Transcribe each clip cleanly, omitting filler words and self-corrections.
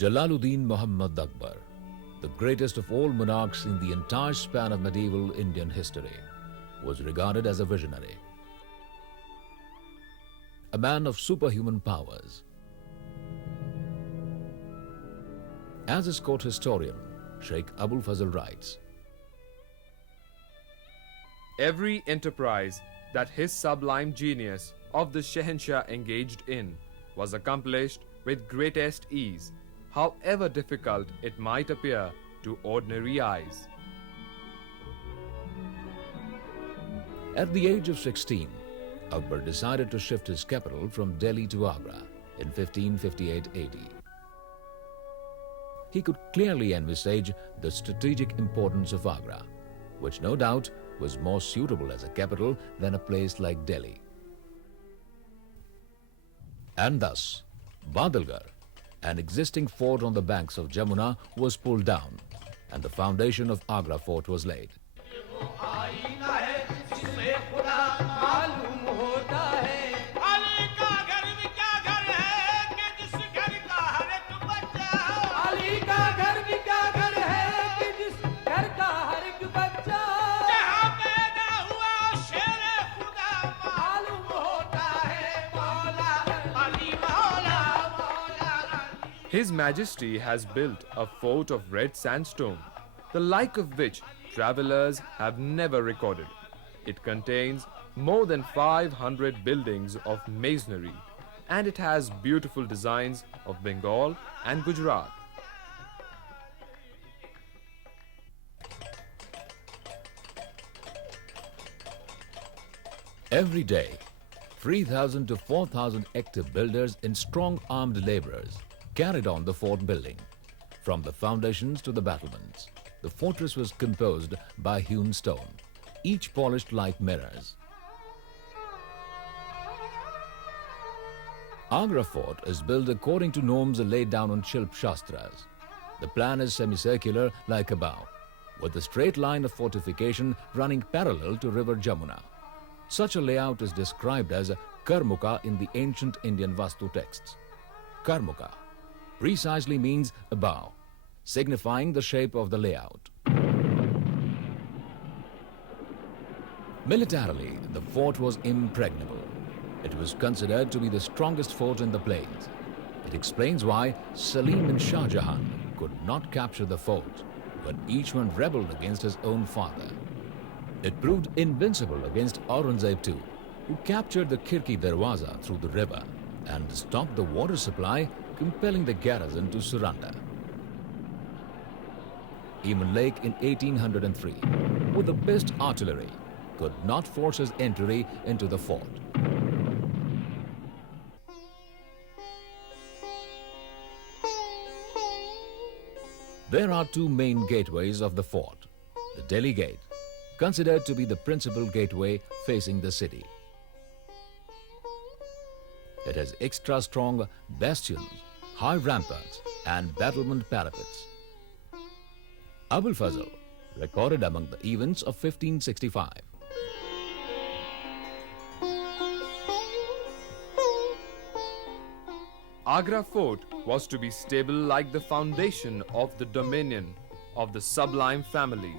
Jalaluddin Muhammad Akbar, the greatest of all monarchs in the entire span of medieval Indian history, was regarded as a visionary, a man of superhuman powers. As his court historian, Sheikh Abul Fazl writes, every enterprise that his sublime genius of the Shahenshah engaged in was accomplished with greatest ease, however difficult it might appear to ordinary eyes. At the age of 16, Akbar decided to shift his capital from Delhi to Agra in 1558 AD. He could clearly envisage the strategic importance of Agra, which no doubt was more suitable as a capital than a place like Delhi. And thus, Badalgarh, an existing fort on the banks of Jamuna, was pulled down and the foundation of Agra Fort was laid. His Majesty has built a fort of red sandstone, the like of which travelers have never recorded. It contains more than 500 buildings of masonry, and it has beautiful designs of Bengal and Gujarat. Every day, 3,000 to 4,000 active builders and strong armed laborers carried on the fort building. From the foundations to the battlements, the fortress was composed by hewn stone, each polished like mirrors. Agra Fort is built according to norms laid down on Shilp Shastras. The plan is semicircular like a bow, with a straight line of fortification running parallel to river Jamuna. Such a layout is described as Karmuka in the ancient Indian Vastu texts. Karmuka precisely means a bow, signifying the shape of the layout. Militarily, the fort was impregnable. It was considered to be the strongest fort in the plains. It explains why Salim and Shah Jahan could not capture the fort, when each one rebelled against his own father. It proved invincible against Aurangzeb too, who captured the Khirki Darwaza through the river and stopped the water supply, compelling the garrison to surrender. Even Lake in 1803, with the best artillery, could not force his entry into the fort. There are two main gateways of the fort. The Delhi Gate, considered to be the principal gateway facing the city. It has extra strong bastions, high ramparts and battlement parapets. Abul Fazl recorded among the events of 1565. Agra Fort was to be stable like the foundation of the dominion of the sublime family,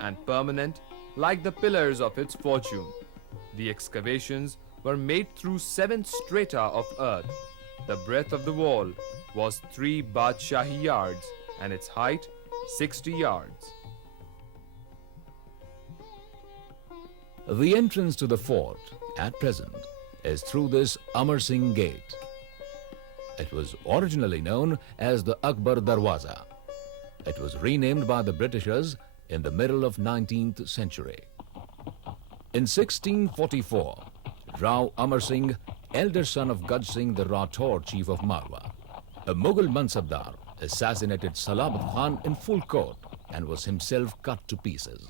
and permanent like the pillars of its fortune. The excavations were made through 7 strata of earth. The breadth of the wall was 3 Badshahi yards and its height 60 yards. The entrance to the fort at present is through this Amar Singh Gate. It was originally known as the Akbar Darwaza. It was renamed by the Britishers in the middle of 19th century. In 1644, Rao Amar Singh, elder son of Gaj Singh the Rathore chief of Marwa, a Mughal Mansabdar, assassinated Salabat Khan in full court and was himself cut to pieces.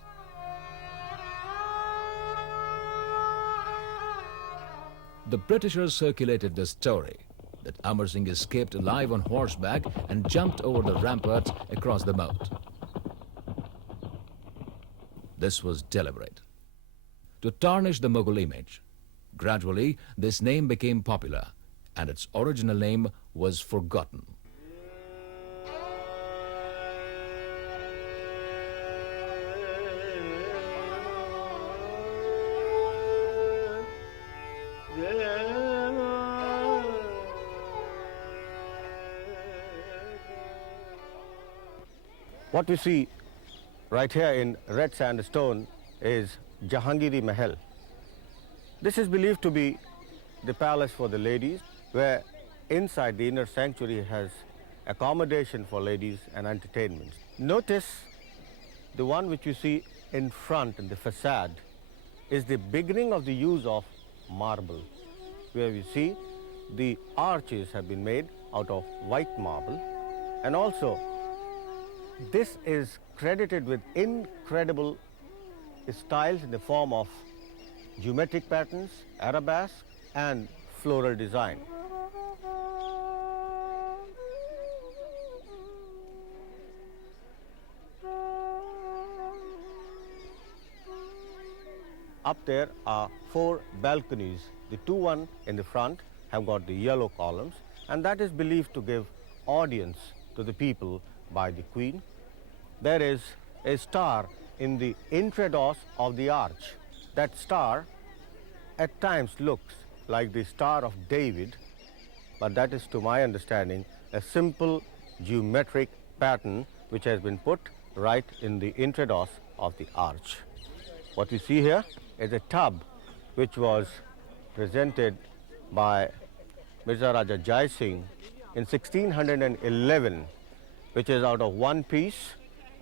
The Britishers circulated the story that Amar Singh escaped alive on horseback and jumped over the ramparts across the moat. This was deliberate, to tarnish the Mughal image. Gradually, this name became popular and its original name was forgotten. What we see right here in red sandstone is Jahangiri Mahal. This is believed to be the palace for the ladies, where inside the inner sanctuary has accommodation for ladies and entertainment. Notice the one which you see in front in the facade is the beginning of the use of marble, where we see the arches have been made out of white marble, and also this is credited with incredible styles in the form of geometric patterns, arabesque and floral design. Up there are 4 balconies. The one in the front have got the yellow columns, and that is believed to give audience to the people by the Queen. There is a star in the intrados of the arch. That star at times looks like the Star of David, but that is, to my understanding, a simple geometric pattern which has been put right in the intrados of the arch. What we see here is a tub which was presented by Mirza Raja Jai Singh in 1611, which is out of one piece,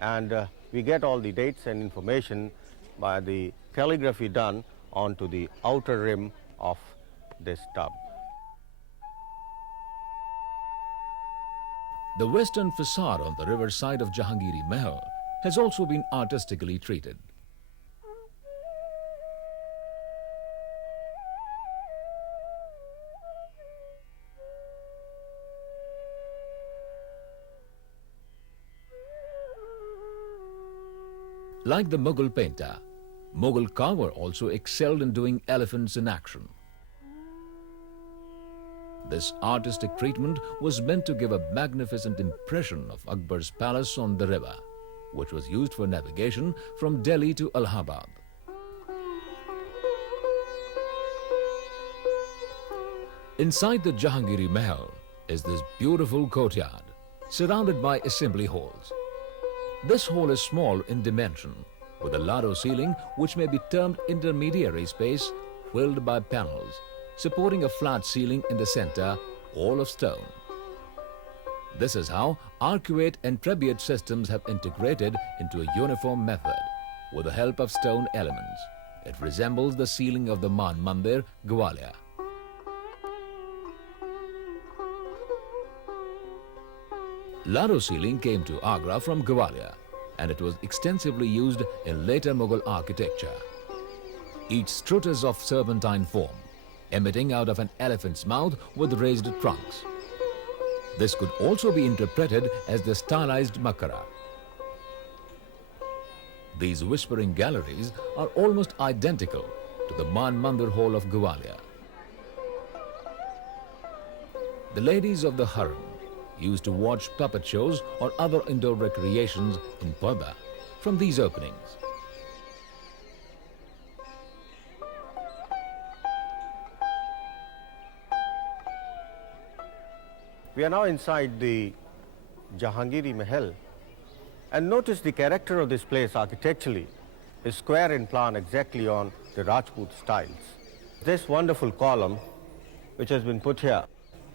and we get all the dates and information by the calligraphy done onto the outer rim of this tub. The western facade on the riverside of Jahangiri Mahal has also been artistically treated. Like the Mughal painter, Mughal carver also excelled in doing elephants in action. This artistic treatment was meant to give a magnificent impression of Akbar's palace on the river, which was used for navigation from Delhi to Allahabad. Inside the Jahangiri Mahal is this beautiful courtyard, surrounded by assembly halls. This hall is small in dimension, with a lardo ceiling which may be termed intermediary space, filled by panels, supporting a flat ceiling in the center, all of stone. This is how arcuate and trebuchet systems have integrated into a uniform method with the help of stone elements. It resembles the ceiling of the Man Mandir, Gwalior. Lardo ceiling came to Agra from Gwalior, and it was extensively used in later Mughal architecture. Each strut is of serpentine form, emitting out of an elephant's mouth with raised trunks. This could also be interpreted as the stylized makara. These whispering galleries are almost identical to the Man Mandir Hall of Gwalior. The ladies of the harem used to watch puppet shows or other indoor recreations in parda from these openings. We are now inside the Jahangiri Mahal, and notice the character of this place architecturally is square in plan, exactly on the Rajput styles. This wonderful column which has been put here,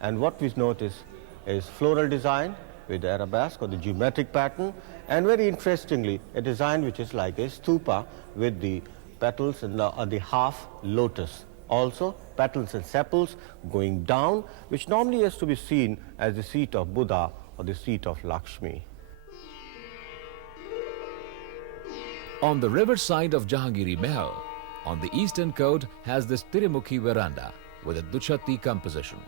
and what we notice is floral design with the arabesque or the geometric pattern, and very interestingly a design which is like a stupa with the petals and the half lotus. Also petals and sepals going down, which normally is to be seen as the seat of Buddha or the seat of Lakshmi. On the riverside of Jahangiri Mahal, on the eastern court has this Tirumukhi veranda with a Duchatti composition.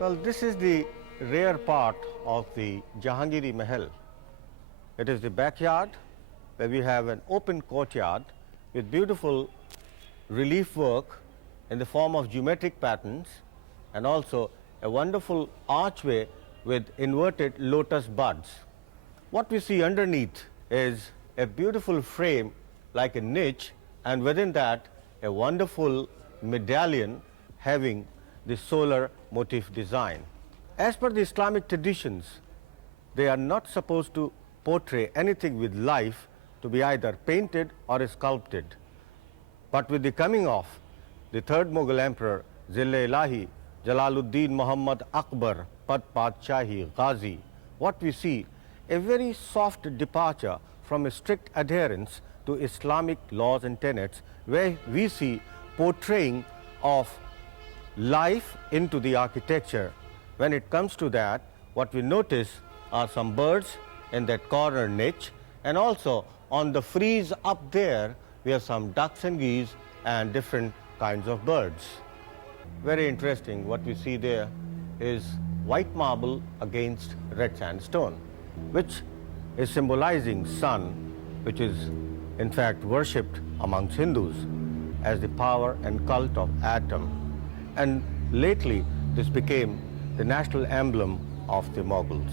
Well, this is the rear part of the Jahangiri Mahal. It is the backyard where we have an open courtyard with beautiful relief work in the form of geometric patterns, and also a wonderful archway with inverted lotus buds. What we see underneath is a beautiful frame like a niche, and within that a wonderful medallion having the solar motif design. As per the Islamic traditions, they are not supposed to portray anything with life to be either painted or sculpted. But with the coming of the third Mughal Emperor, Zil-e-Ilahi Jalaluddin Muhammad Akbar Pad Padshahi Ghazi, what we see a very soft departure from a strict adherence to Islamic laws and tenets, where we see portraying of life into the architecture. When it comes to that, what we notice are some birds in that corner niche, and also on the frieze up there we have some ducks and geese and different kinds of birds. Very interesting. What we see there is white marble against red sandstone, which is symbolizing sun, which is in fact worshipped amongst Hindus as the power and cult of atom. And lately this became the national emblem of the Mughals.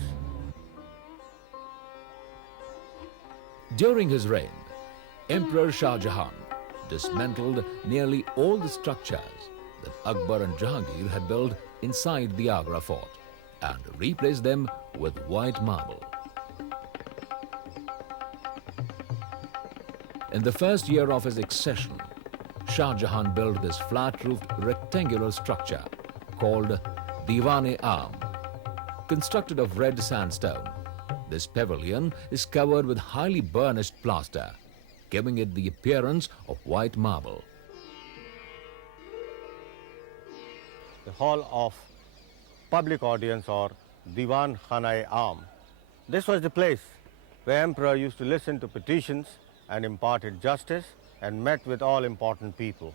During his reign, Emperor Shah Jahan dismantled nearly all the structures that Akbar and Jahangir had built inside the Agra Fort and replaced them with white marble. In the first year of his accession, Shah Jahan built this flat-roofed rectangular structure called Diwan-e-Aam. Constructed of red sandstone, this pavilion is covered with highly burnished plaster, giving it the appearance of white marble. The hall of public audience, or Diwan Khana-e-Aam. This was the place where emperor used to listen to petitions and imparted justice and met with all important people.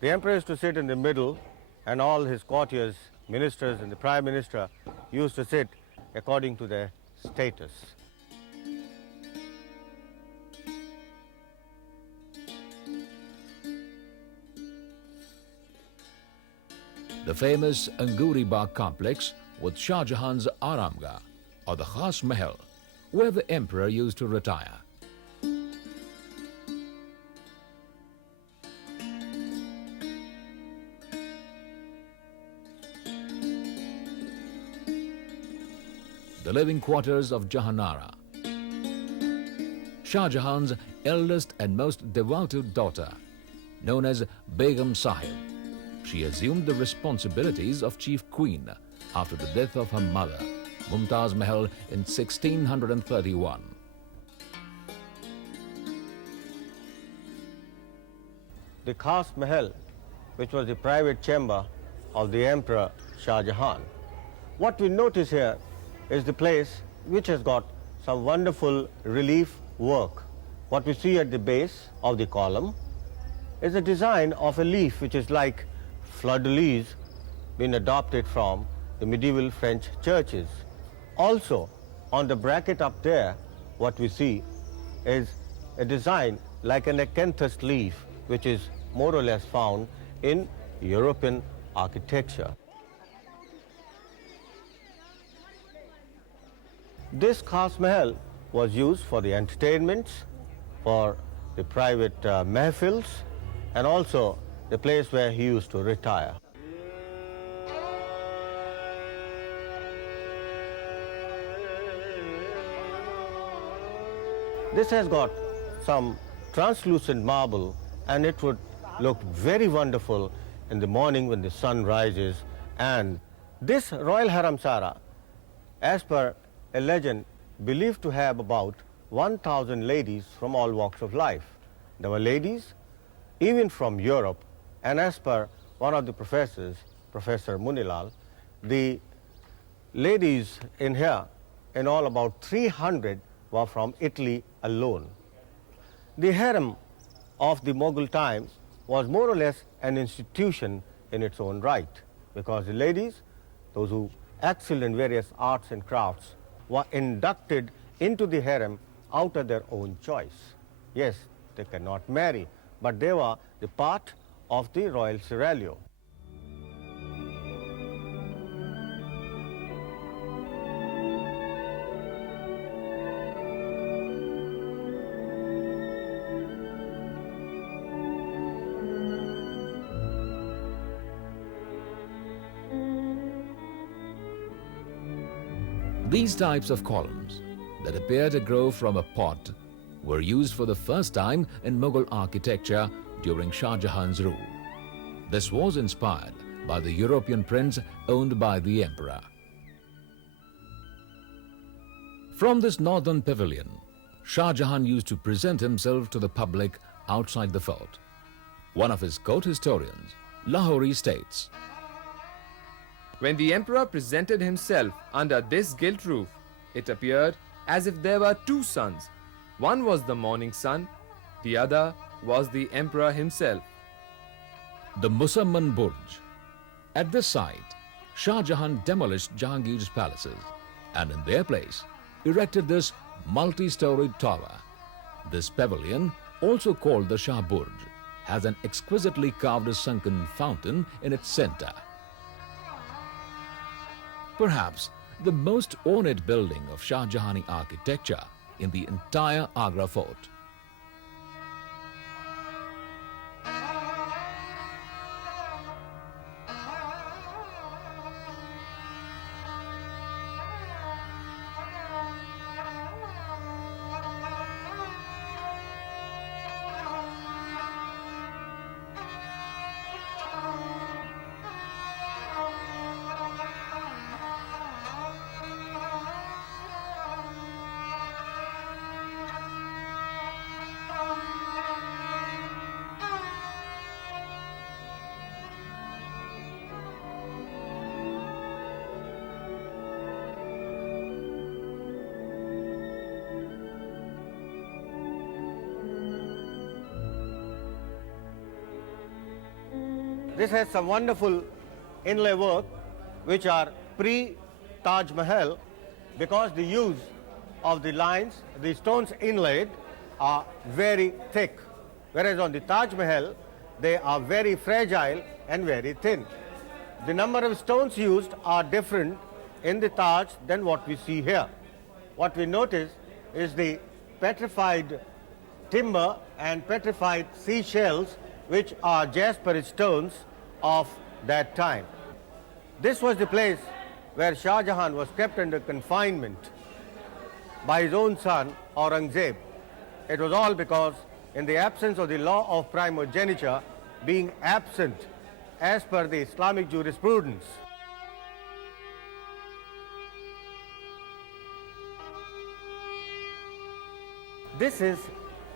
The emperor used to sit in the middle, and all his courtiers, ministers and the prime minister used to sit according to their status. The famous Anguri Bagh complex with Shah Jahan's Aramgah, or the Khas Mahal, where the emperor used to retire. The living quarters of Jahanara. Shah Jahan's eldest and most devoted daughter, known as Begum Sahib. She assumed the responsibilities of chief queen after the death of her mother, Mumtaz Mahal, in 1631. The Khas Mahal, which was the private chamber of the Emperor Shah Jahan. What we notice here is the place which has got some wonderful relief work. What we see at the base of the column is a design of a leaf which is like fleur-de-lis, been adopted from the medieval French churches. Also, on the bracket up there, what we see is a design like an acanthus leaf, which is more or less found in European architecture. This Khas Mahal was used for the entertainments, for the private mehfils, and also the place where he used to retire. This has got some translucent marble, and it would look very wonderful in the morning when the sun rises. And this Royal Haramsara, as per a legend, believed to have about 1,000 ladies from all walks of life. There were ladies even from Europe, and as per one of the professors, Professor Munilal, the ladies in here, in all about 300, were from Italy alone. The harem of the Mughal time was more or less an institution in its own right, because the ladies, those who excelled in various arts and crafts, were inducted into the harem out of their own choice. Yes, they cannot marry, but they were the part of the royal seraglio. These types of columns that appear to grow from a pot were used for the first time in Mughal architecture during Shah Jahan's rule. This was inspired by the European prints owned by the emperor. From this northern pavilion, Shah Jahan used to present himself to the public outside the fort. One of his court historians, Lahori, states, When the emperor presented himself under this gilt roof, it appeared as if there were two suns. One was the morning sun, the other was the emperor himself. the Musamman Burj. At this site, Shah Jahan demolished Jahangir's palaces and in their place erected this multi-storied tower. This pavilion, also called the Shah Burj, has an exquisitely carved sunken fountain in its center. Perhaps the most ornate building of Shah Jahani architecture in the entire Agra Fort. This has some wonderful inlay work which are pre-Taj Mahal, because the use of the lines, the stones inlaid are very thick, whereas on the Taj Mahal they are very fragile and very thin. The number of stones used are different in the Taj than what we see here. What we notice is the petrified timber and petrified seashells, which are jasper stones of that time. This was the place where Shah Jahan was kept under confinement by his own son Aurangzeb. It was all because in the absence of the law of primogeniture being absent as per the Islamic jurisprudence. This is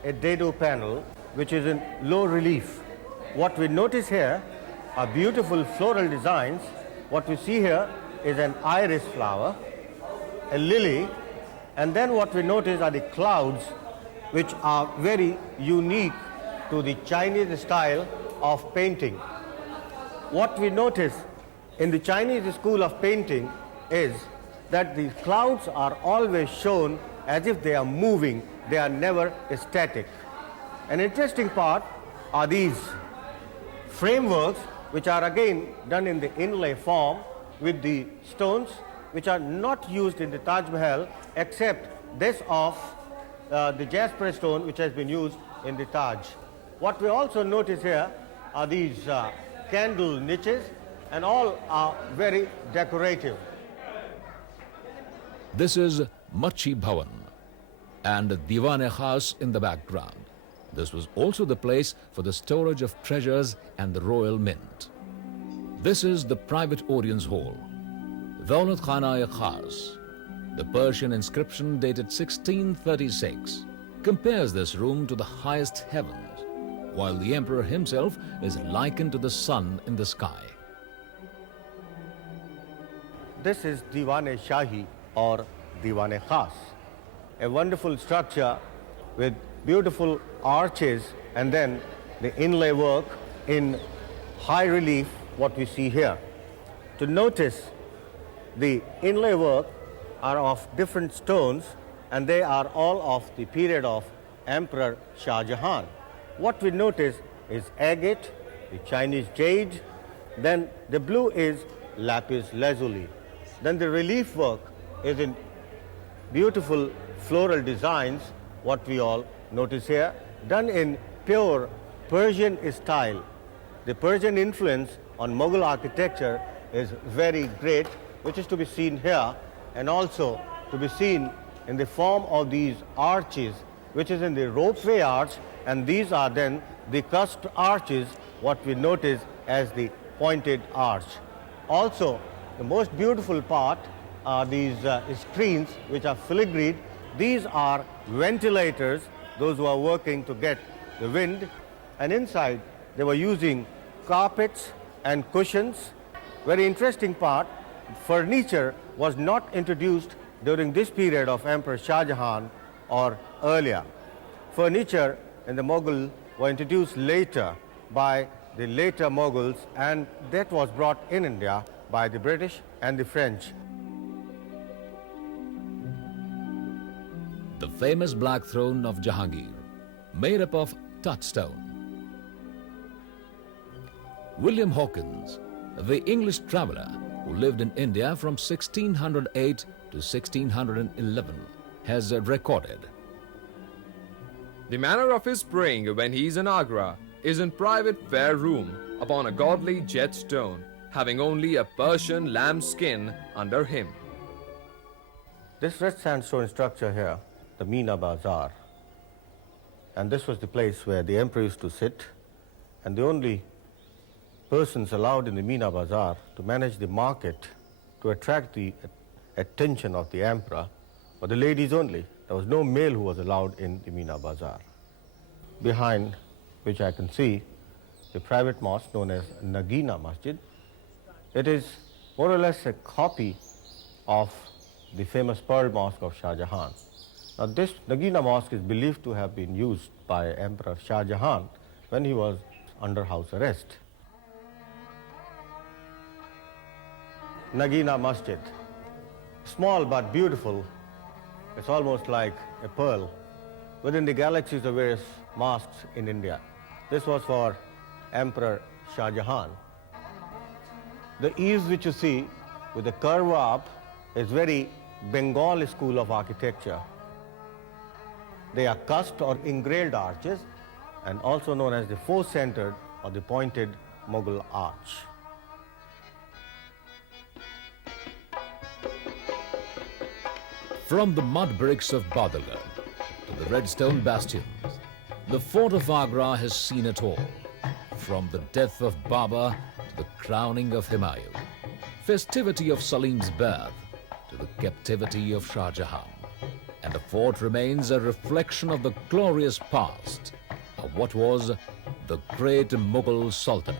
a dado panel which is in low relief. What we notice here are beautiful floral designs. What we see here is an iris flower, a lily, and then what we notice are the clouds, which are very unique to the Chinese style of painting. What we notice in the Chinese school of painting is that the clouds are always shown as if they are moving, they are never static. An interesting part are these frameworks, which are again done in the inlay form with the stones, which are not used in the Taj Mahal except this of the jasper stone, which has been used in the Taj. What we also notice here are these candle niches, and all are very decorative. This is Machi Bhavan and Diwan-e Khas in the background. This was also the place for the storage of treasures and the royal mint. This is the private audience hall, Daulat Khana-e Khas. The Persian inscription dated 1636 compares this room to the highest heavens, while the emperor himself is likened to the sun in the sky. This is Diwan-e-Shahi or Diwan-e Khas, a wonderful structure with beautiful arches and then the inlay work in high relief, what we see here. To notice, the inlay work are of different stones and they are all of the period of Emperor Shah Jahan. What we notice is agate, the Chinese jade, then the blue is lapis lazuli. Then the relief work is in beautiful floral designs, what we all notice here, done in pure Persian style. The Persian influence on Mughal architecture is very great, which is to be seen here and also to be seen in the form of these arches, which is in the ropeway arch, and these are then the cusped arches, what we notice as the pointed arch. Also, the most beautiful part are these screens which are filigreed. These are ventilators, those who are working to get the wind, and inside they were using carpets and cushions. Very interesting part, furniture was not introduced during this period of Emperor Shah Jahan or earlier. Furniture in the Mughal were introduced later by the later Mughals, and that was brought in India by the British and the French. The famous Black Throne of Jahangir, made up of touchstone. William Hawkins, the English traveller who lived in India from 1608 to 1611, has recorded. The manner of his praying when he is in Agra is in private fair room upon a godly jet stone, having only a Persian lamb skin under him. This red sandstone structure here, the Meena Bazaar, and this was the place where the emperor used to sit, and the only persons allowed in the Meena Bazaar to manage the market to attract the attention of the emperor were the ladies only. There was no male who was allowed in the Meena Bazaar. Behind which I can see the private mosque known as Nagina Masjid. It is more or less a copy of the famous Pearl Mosque of Shah Jahan. Now this Nagina Mosque is believed to have been used by Emperor Shah Jahan when he was under house arrest. Nagina Masjid, small but beautiful. It's almost like a pearl within the galaxies of various mosques in India. This was for Emperor Shah Jahan. The eaves which you see with the curve up is very Bengal school of architecture. They are cast or engraved arches and also known as the four-centered or the pointed Mughal arch. From the mud bricks of Badalgarh to the red stone bastions, the fort of Agra has seen it all. From the death of Babur to the crowning of Humayun, festivity of Salim's birth to the captivity of Shah Jahan. And the fort remains a reflection of the glorious past of what was the great Mughal Sultanate.